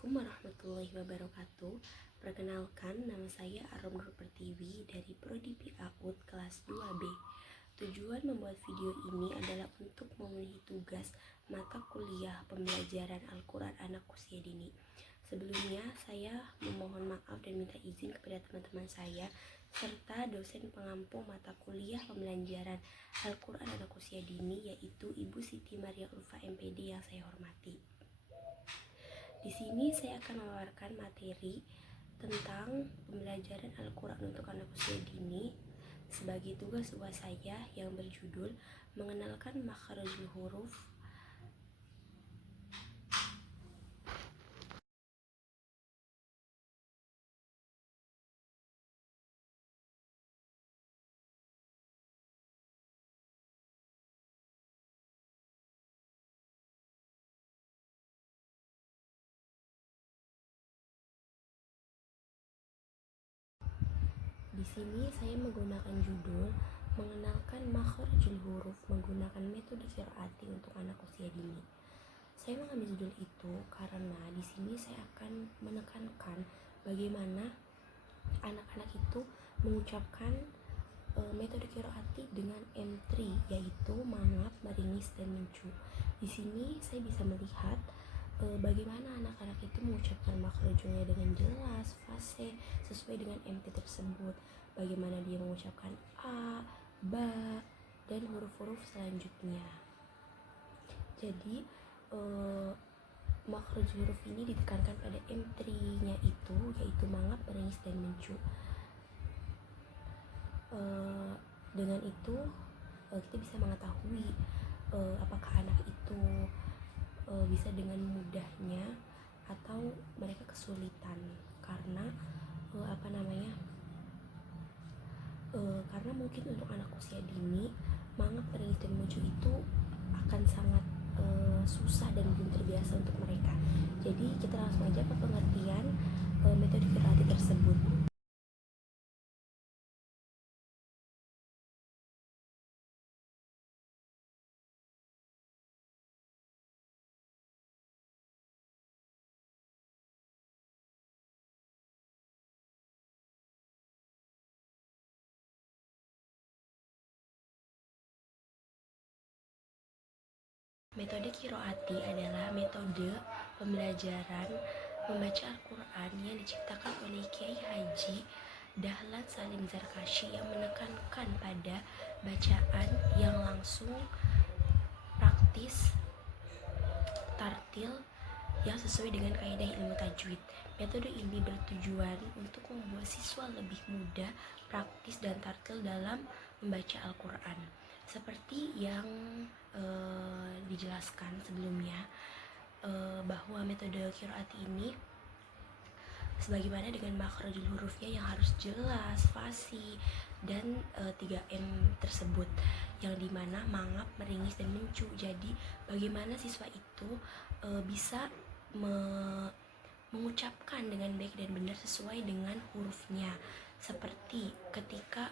Assalamualaikum warahmatullahi wabarakatuh. Perkenalkan, nama saya Arum Nur Pertiwi dari Prodi PAUD kelas 2B. Tujuan membuat video ini adalah untuk memenuhi tugas mata kuliah pembelajaran Al-Quran anak usia dini. Sebelumnya, saya memohon maaf dan minta izin kepada teman-teman saya serta dosen pengampu mata kuliah pembelajaran Al-Quran anak usia dini, yaitu Ibu Siti Maria Ulfa MPD yang saya hormati. Di sini saya akan memaparkan materi tentang pembelajaran Al-Quran untuk anak usia dini sebagai tugas UAS saya yang berjudul mengenalkan makhrajul huruf. Di sini saya menggunakan judul mengenalkan makhrajul huruf menggunakan metode qiraati untuk anak usia dini. Saya mengambil judul itu karena di sini saya akan menekankan bagaimana anak-anak itu mengucapkan metode qiraati dengan M3, yaitu mangap, meringis, dan mencu. Di sini saya bisa melihat bagaimana anak-anak itu mengucapkan makhrajnya dengan jelas, fasih, sesuai dengan MT tersebut. Bagaimana dia mengucapkan A, Ba, dan huruf-huruf selanjutnya. Jadi makhraj huruf ini ditekankan pada M3-nya itu, yaitu mangap, meringis, dan mencu. Dengan itu kita bisa mengetahui apakah anak itu bisa dengan mudahnya atau mereka kesulitan karena karena mungkin untuk anak usia dini mangap, meringis, dan mencu itu akan sangat susah dan belum terbiasa untuk mereka. Jadi kita langsung aja ke pengertian metode qiraati tersebut. Metode qiraati adalah metode pembelajaran membaca Al-Quran yang diciptakan oleh Kiai Haji Dahlan Salim Zarkashi yang menekankan pada bacaan yang langsung, praktis, tartil yang sesuai dengan kaidah ilmu tajwid. Metode ini bertujuan untuk membuat siswa lebih mudah, praktis, dan tartil dalam membaca Al-Quran. Seperti yang dijelaskan sebelumnya, bahwa metode qiraati ini sebagaimana dengan makhrajul hurufnya yang harus jelas, fasih, dan 3M tersebut, yang dimana mangap, meringis, dan mencu. Jadi bagaimana siswa itu bisa mengucapkan dengan baik dan benar sesuai dengan hurufnya. Seperti ketika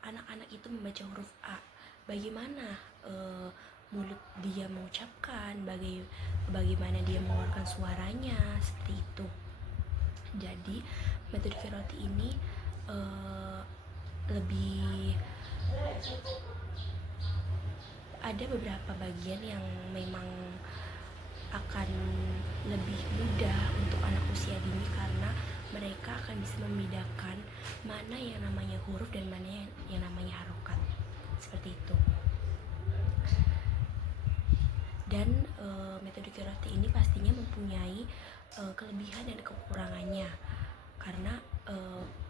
anak-anak itu membaca huruf A, bagaimana mulut dia mengucapkan, bagaimana dia mengeluarkan suaranya, seperti itu. Jadi metode qiraati ini lebih ada beberapa bagian yang memang akan lebih mudah untuk anak usia dini karena mereka akan bisa membedakan mana yang namanya huruf dan mana yang namanya harokat, seperti itu. Dan metode qiraati ini pastinya mempunyai kelebihan dan kekurangannya karena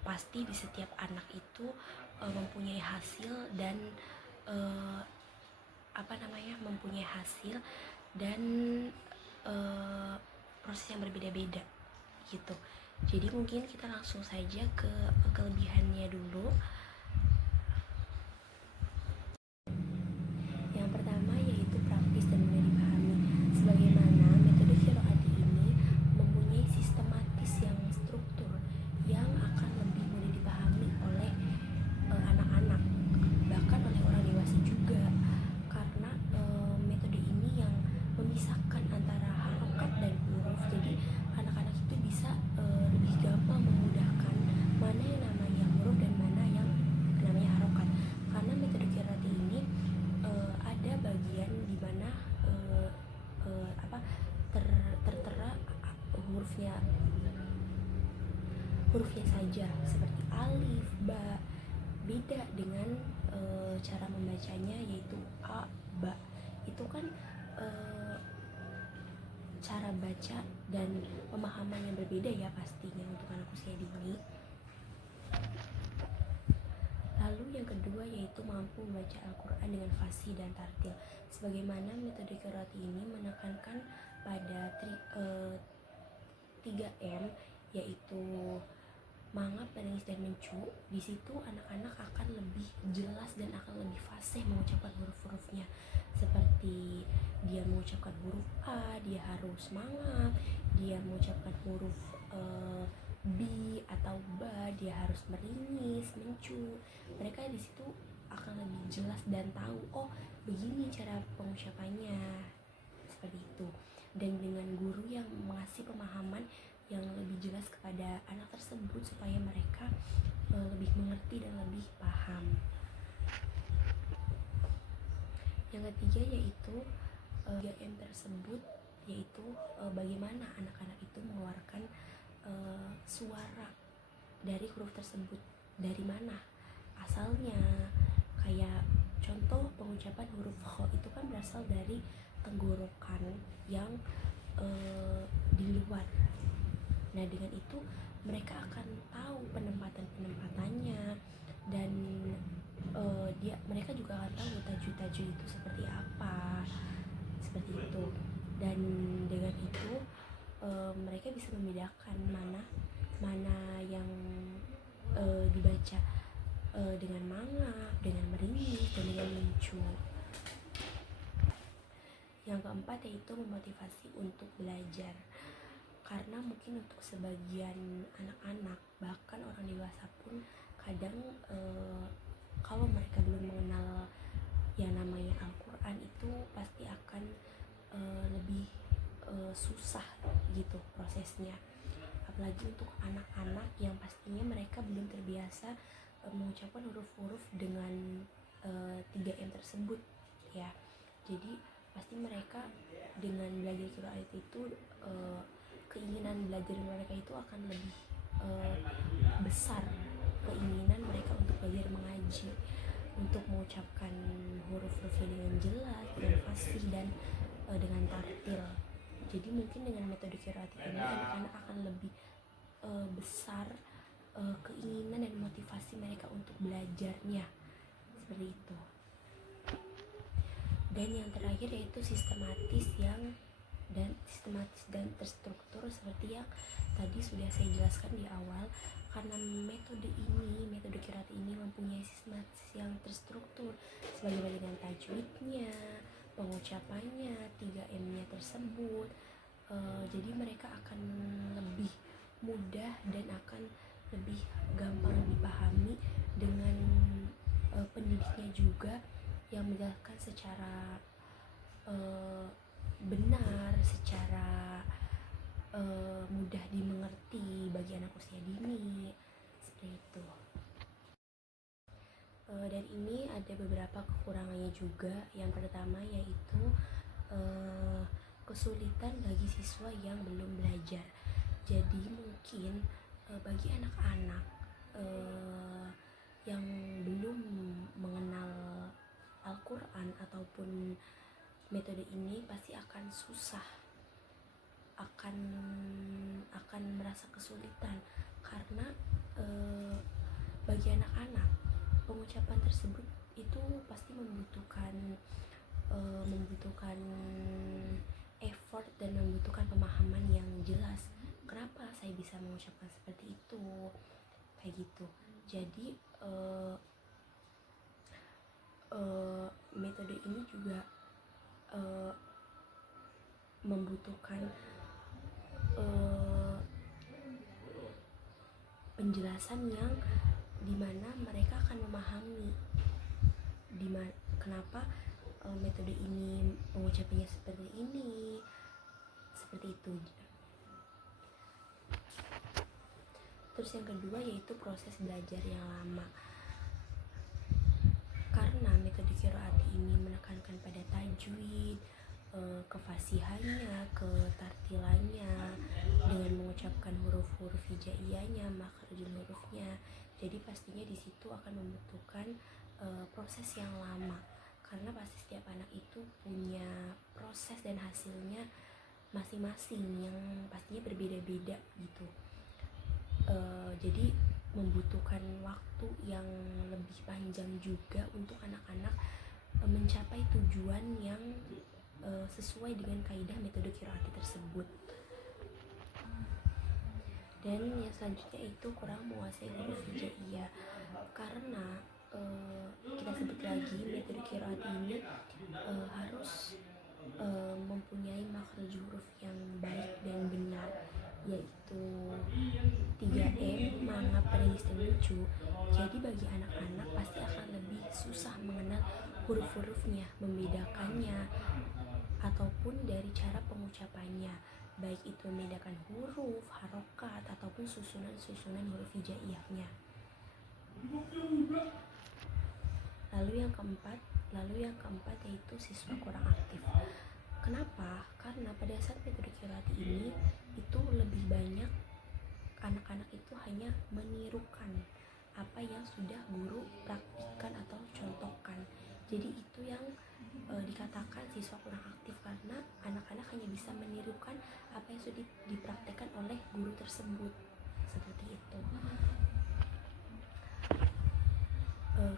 pasti di setiap anak itu mempunyai hasil dan mempunyai hasil dan proses yang berbeda-beda gitu. Jadi mungkin kita langsung saja ke kelebihannya dulu. Yang pertama yaitu praktis dan mudah dipahami. Sebagaimana metode qiraati ini mempunyai sistematis yang struktur yang akan lebih mudah dipahami oleh anak-anak, bahkan oleh orang dewasa juga, karena metode ini yang memisahkan antara harokat dan huruf. Jadi anak hurufnya saja, seperti alif, ba. Beda dengan cara membacanya, yaitu a, ba. Itu kan cara baca dan pemahaman yang berbeda ya pastinya untuk anak usia dini. Lalu yang kedua yaitu mampu membaca Al-Quran dengan fasih dan tartil. Sebagaimana metode qiraat ini menekankan pada 3M, yaitu mangap, menangis, dan mencu. Di situ anak-anak akan lebih jelas dan akan lebih fasih mengucapkan huruf-hurufnya. Seperti dia mengucapkan huruf A, dia harus mangap. Dia mengucapkan huruf B atau ba, dia harus meringis, mencu. Mereka di situ akan lebih jelas dan tahu, oh begini cara pengucapannya, seperti itu. Dan dengan guru yang mengasih pemahaman yang lebih jelas kepada anak tersebut supaya mereka lebih mengerti dan lebih paham. Yang ketiga yaitu 3M tersebut, yaitu bagaimana anak-anak itu mengeluarkan suara dari huruf tersebut, dari mana asalnya. Kayak contoh pengucapan huruf kho itu kan berasal dari tenggorokan yang di luar. Nah dengan itu mereka akan tahu penempatan-penempatannya, dan mereka juga akan tahu tajwid itu seperti apa, seperti itu. Dan dengan itu mereka bisa membedakan mana yang dibaca dengan mangap, dengan meringis, dan dengan mencu. Yang keempat yaitu memotivasi untuk belajar. Karena mungkin untuk sebagian anak-anak, bahkan orang dewasa pun kadang kalau mereka belum mengenal yang namanya Al-Quran itu pasti akan lebih susah gitu prosesnya. Apalagi untuk anak-anak yang pastinya mereka belum terbiasa mengucapkan huruf-huruf dengan 3M tersebut ya. Jadi pasti mereka dengan belajar qiraat itu keinginan belajar mereka itu akan lebih besar, keinginan mereka untuk belajar mengaji, untuk mengucapkan huruf-hurufnya dengan jelas, dengan fasih, dan dengan tartil. Jadi mungkin dengan metode qiraat ini anak-anak akan lebih besar keinginan dan motivasi mereka untuk belajarnya, seperti itu. Dan yang terakhir yaitu sistematis dan terstruktur, seperti yang tadi sudah saya jelaskan di awal. Karena metode qiraat ini mempunyai sistematis yang terstruktur, sebagaimana dengan tajwidnya, pengucapannya, 3M-nya tersebut. Jadi mereka akan lebih mudah dan akan lebih gampang dipahami dengan pendidiknya juga yang menjelaskan secara benar, secara mudah dimengerti bagi anak usia dini, seperti itu. Dan ini ada beberapa kekurangannya juga. Yang pertama yaitu kesulitan bagi siswa yang belum belajar. Jadi mungkin bagi anak-anak yang belum mengenal Al-Quran ataupun metode ini pasti akan susah, akan merasa kesulitan, karena bagi anak-anak pengucapan tersebut itu pasti membutuhkan effort dan membutuhkan pemahaman yang jelas. Kenapa saya bisa mengucapkan seperti itu, kayak gitu. Jadi metode ini juga membutuhkan penjelasan yang dimana mereka akan memahami kenapa metode ini pengucapannya seperti ini, seperti itu. Terus yang kedua yaitu proses belajar yang lama. Karena metode qiraat ini menekankan pada tajwid, kefasihannya, ketartilannya, dengan mengucapkan huruf-huruf hijaiyahnya, makhrajul hurufnya. Jadi pastinya di situ akan membutuhkan proses yang lama, karena pasti setiap anak itu punya proses dan hasilnya masing-masing yang pastinya berbeda-beda gitu. Jadi membutuhkan waktu yang lebih panjang juga untuk anak-anak mencapai tujuan yang sesuai dengan kaidah metode qiraati tersebut. Dan yang selanjutnya itu kurang menguasai huruf hijaiyah, karena kita sebut lagi metode qiraati ini harus mempunyai makhraj huruf yang baik dan benar, yaitu 3M, mangap, perlis, dan lucu. Jadi bagi anak-anak pasti akan lebih susah mengenal huruf-hurufnya, membedakannya, ataupun dari cara pengucapannya, baik itu membedakan huruf, harokat, ataupun susunan-susunan huruf hijaiyahnya. Lalu yang keempat yaitu siswa kurang aktif. Kenapa? Karena pada saat metode qiraati ini itu lebih banyak anak-anak itu hanya menirukan apa yang sudah guru praktikkan atau contohkan. Jadi itu yang dikatakan siswa kurang aktif, karena anak-anak hanya bisa menirukan apa yang sudah dipraktikkan oleh guru tersebut, seperti itu.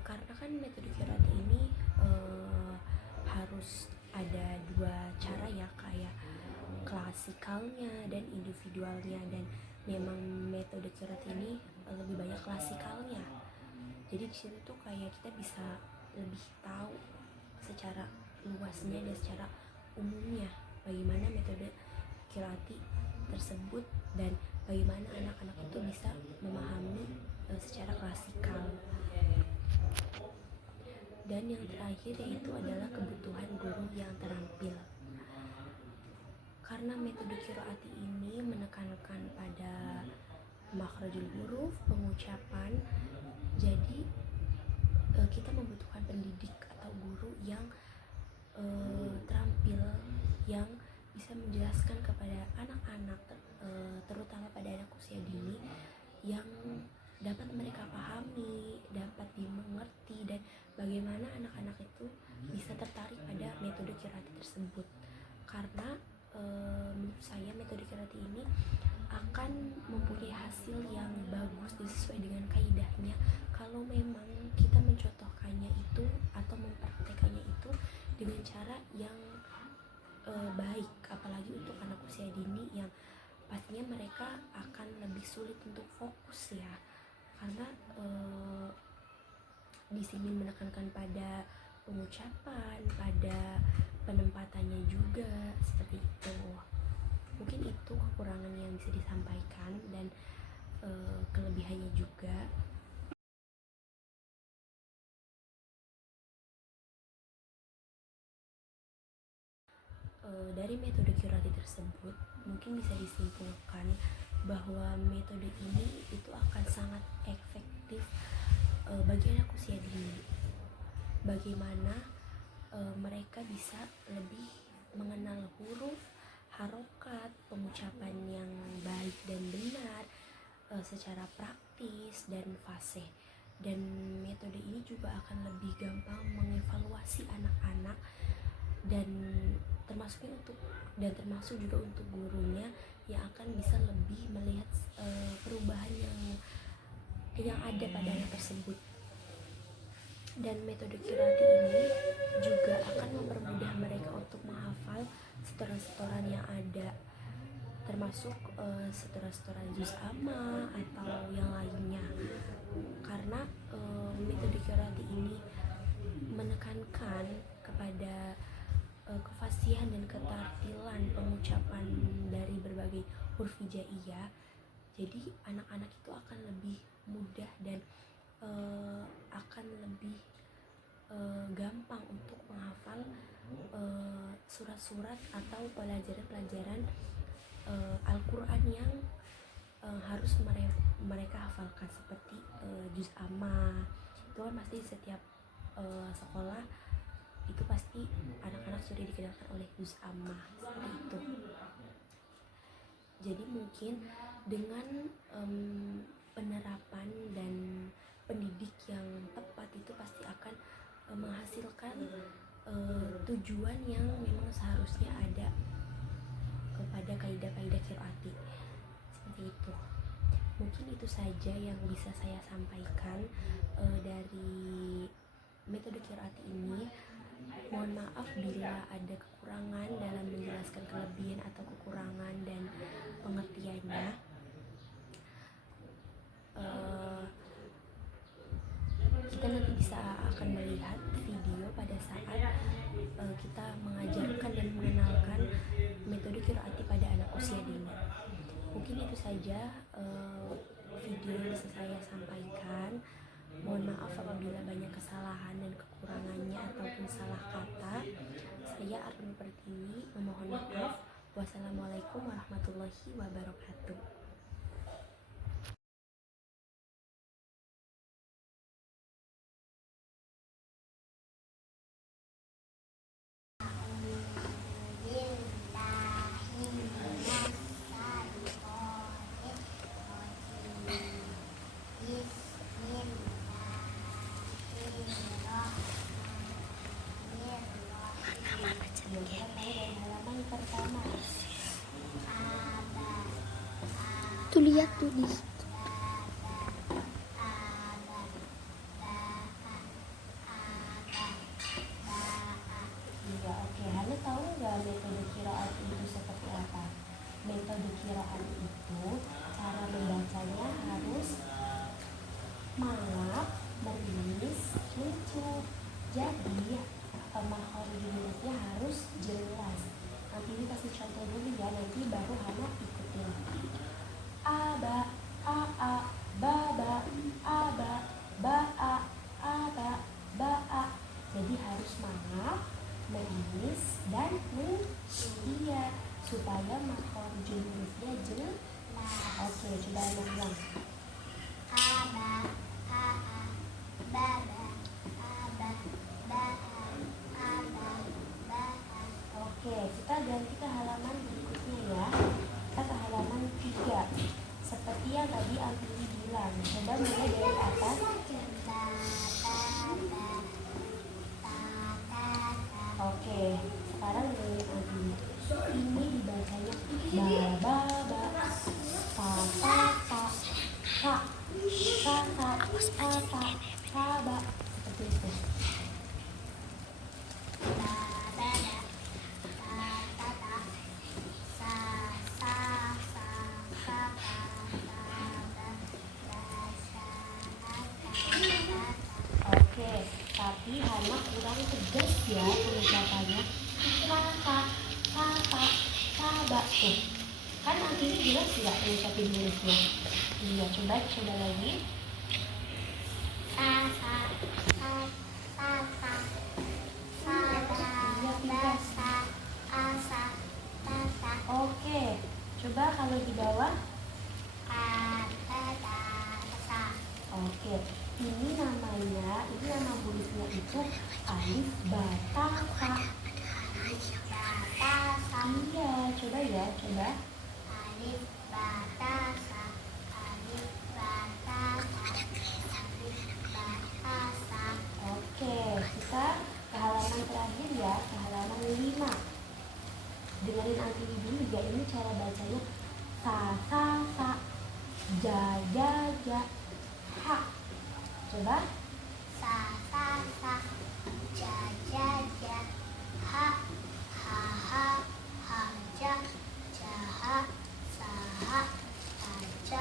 Karena kan metode qiraati ini harus ada dua cara ya, kayak klasikalnya dan individualnya, dan memang metode qiraati ini lebih banyak klasikalnya. Jadi di situ tuh kayak kita bisa lebih tahu secara luasnya dan secara umumnya bagaimana metode qiraati tersebut dan bagaimana anak-anak itu bisa memahami secara klasikal. Dan yang terakhir yaitu adalah kebutuhan guru yang terampil. Karena metode qiraati ini menekankan pada makhrajul huruf, pengucapan, jadi kita membutuhkan pendidik atau guru yang terampil, yang bisa menjelaskan kepada anak-anak, terutama pada anak usia dini, yang dapat mereka pahami, dapat dimengerti, dan bagaimana anak-anak itu bisa tertarik pada metode qiraati tersebut. Karena menurut saya metode qiraati ini akan mempunyai hasil yang bagus dan sesuai dengan kaidahnya kalau memang kita mencontohkannya itu atau mempraktekannya itu dengan cara yang baik, apalagi untuk anak usia dini yang pastinya mereka akan lebih sulit untuk fokus ya, karena di sini menekankan pada pengucapan, pada penempatannya juga, seperti itu. Mungkin itu kekurangan yang bisa disampaikan dan kelebihannya juga. Dari metode qiraati tersebut mungkin bisa disimpulkan bahwa metode ini itu akan sangat efektif bagi anak usia dini. Bagaimana mereka bisa lebih mengenal huruf, harokat, pengucapan yang baik dan benar secara praktis dan fasih. Dan metode ini juga akan lebih gampang mengevaluasi anak-anak dan termasuk juga untuk gurunya yang akan bisa lebih melihat perubahan yang ada pada anak tersebut. Dan metode qiraati ini juga akan mempermudah mereka untuk menghafal setoran-setoran yang ada, termasuk setoran-setoran juz amma atau yang lainnya. Karena metode qiraati ini menekankan kepada kefasihan dan ketartilan pengucapan dari berbagai huruf hijaiyah. Jadi anak-anak itu akan lebih mudah dan akan lebih gampang untuk menghafal surat-surat atau pelajaran-pelajaran Al-Quran yang harus mereka hafalkan, seperti juz amma. Itu kan pasti setiap sekolah itu pasti anak-anak sudah dikenalkan oleh Gus Amah seperti itu. Jadi mungkin dengan penerapan dan pendidik yang tepat itu pasti akan menghasilkan tujuan yang memang seharusnya ada kepada kaidah-kaidah qiraati seperti itu. Mungkin itu saja yang bisa saya sampaikan dari metode qiraati ini. Mohon maaf bila ada kekurangan dalam menjelaskan kelebihan atau kekurangan dan pengertiannya. Kita nanti akan melihat video pada saat kita mengajarkan dan mengenalkan metode qiraati pada anak usia dini. Mungkin itu saja video yang bisa saya sampaikan. Mohon maaf apabila banyak kesalahan dan kekurangannya ataupun salah kata. Saya Arun Pertiwi memohon maaf. Wassalamualaikum warahmatullahi wabarakatuh. Tuh lihat tuh di Hana tahu nggak metode qiraat itu seperti apa? Metode qiraat itu cara membacanya harus mangap, merimis, lucu. Jadi makhrajnya harus jelas. Nanti ini kasih contoh dulu ya, nanti baru Hana ikutin. Aba, a, baba, aba, ba, aba, ba. Jadi harus mangap, merimis dan iya supaya makhraj hurufnya jelas. Oke, coba ulang. aba, a, baba, aba, ba, aba, ba. Oke, kita ganti ke halaman berikutnya ya. Kita ke halaman 3. Seperti yang tadi Antini bilang. Coba mulai dari atas. Oke, sekarang dari Antini. Ini dibacanya ba, pa, pa, pa, ka, ba. Seperti itu. Oke, tapi Hana kurang tegas ya pengucapannya. Kakak, kaba tuh. Kan nanti ini jelas nggak pengucapin hurufnya? Iya, coba lagi. Oke, coba kalau di bawah. Oke, ini nama hurufnya itu alif bataka. Iya, coba. Alif batasa, alif batasa, alif batasa. Oke, kita ke halaman terakhir ya, ke halaman 5. Dengerin Antini dulu ya, ini cara bacanya. Sa, ja, ha. Coba. Sa, ja, ha, ja, ha, sa, ja,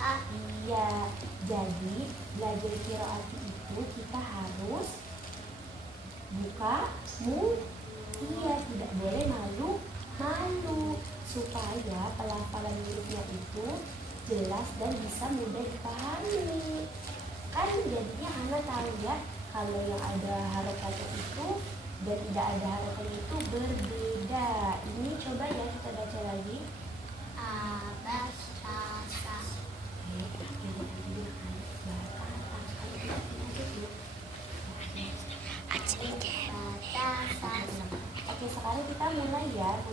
ha. Iya, jadi belajar qiraati itu kita harus buka iya, tidak boleh malu supaya pelafalan hurufnya itu jelas dan bisa mudah dipahami. Kan jadinya Hana tahu ya, kalau yang ada harokatnya itu dan tidak ada harokatnya itu berbeda. Ini coba ya kita baca lagi. Abasasa.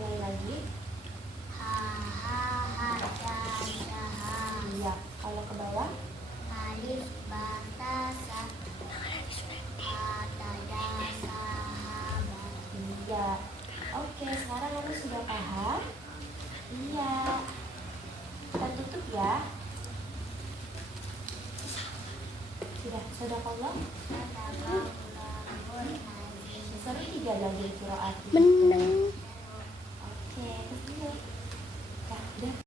Mulai lagi. Ha ha ha ja ja ha. Iya. Kalau ke bawah. Alif ba ta sa. Ha ta ja sa ha ba. Iya. Oke, sekarang kamu sudah paham? Iya. Kita tutup ya. Sudah, sadaqallah. Sadaqallahul azim. Seru 3 lagi qiraat. Menang. Oke, kesini. Dah, udah.